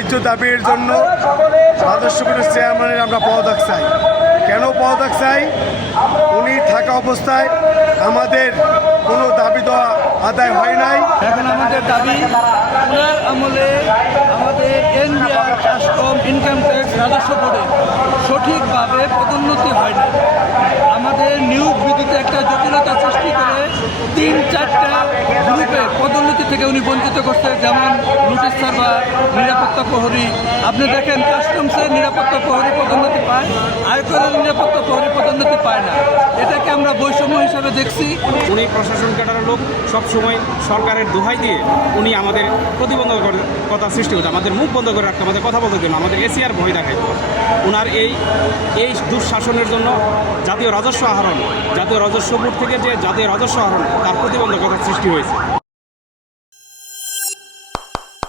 ন্যায্য দাবির জন্য রাজস্ব বোর্ডের চেয়ারম্যানের আমরা পদত্যাগ চাই। কেন পদত্যাগ চাই? উনি থাকা অবস্থায় আমাদের কোনো দাবি দেওয়া আদায় হয় নাই। এখন আমাদের দাবি, ওনার আমলে আমাদের এনবিআর, কাস্টম, ইনকাম ট্যাক্স, রাজস্ব বোর্ডে সঠিকভাবে পদোন্নতি হয় না। আমাদের নিয়োগ বিধিতে একটা জটিলতা সৃষ্টি করে 3-4টা গ্রুপে পদোন্নতি থেকে উনি বঞ্চিত করছে, যেমন নোটিশ সার্ভার, নিরাপত্তা প্রহরী। আপনি দেখেন কাস্টমসের নিরাপত্তা প্রহরী পদোন্নতি পায়, আয়করের নিরাপত্তা প্রহরী পদোন্নতি পায় না। এটাকে আমরা বৈষম্য হিসাবে দেখছি। উনি প্রশাসন ক্যাডারের লোক, সবসময় সরকারের দোহাই দিয়ে উনি আমাদের প্রতিবন্ধকতা সৃষ্টি করতে, আমাদের মুখ বন্ধ করে রাখতে, আমাদের কথা বলতে দেন, আমাদের এসিআর ভয় দেখায়। ওনার এই দুঃশাসনের জন্য জাতীয় রাজস্ব বোর্ড থেকে যে জাতীয় রাজস্ব আহরণ তার প্রতিবন্ধকতা সৃষ্টি হয়েছে।